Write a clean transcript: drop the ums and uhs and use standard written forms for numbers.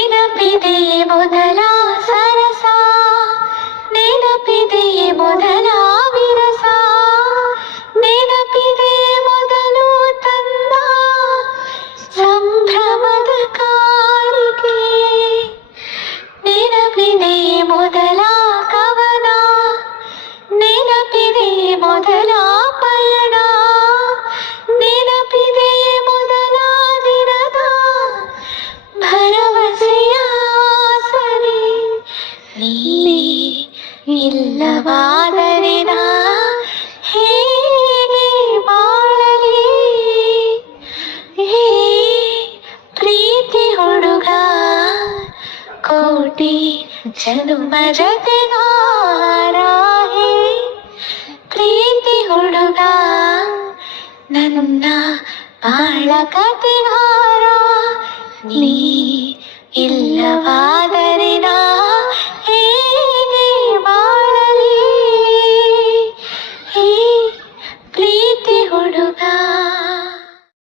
ನೆನಪಿದೆಯೇ ಮೊದಲ ಸರಸ, ನೆನಪಿದೆಯೇ ಮೊದಲ ವಿರಸ, ನೆನಪಿದೆಯೇ ಮೊದಲು ತನ್ನ ಸಂಭ್ರಮದ ಕಾಣಿಕೆ, ನೆನಪಿದೆಯೇ ಮೊದಲ ಕವನ, ನೆನಪಿದೆಯೇ ಮೊದಲ ಪಯಣ, ನೆನಪಿದೆಯೇ ಮೊದಲ ದಿನದ ಭರವಸೆಯ ಸರಿ. ನೀ ಇಲ್ಲವಾದರೆ ನಾ ಹೇಗೆ ಬಾಳಲಿ, ಹೇ ಪ್ರೀತಿ ಹುಡುಗ ಕೋಟಿ ಜನುಮ ಜತೆಗಾರ, ಹೇ ಪ್ರೀತಿ ಹುಡುಗ ನನ್ನ ಬಾಳ ಕತೆಗಾರ. ನೀ ಇಲ್ಲವಾ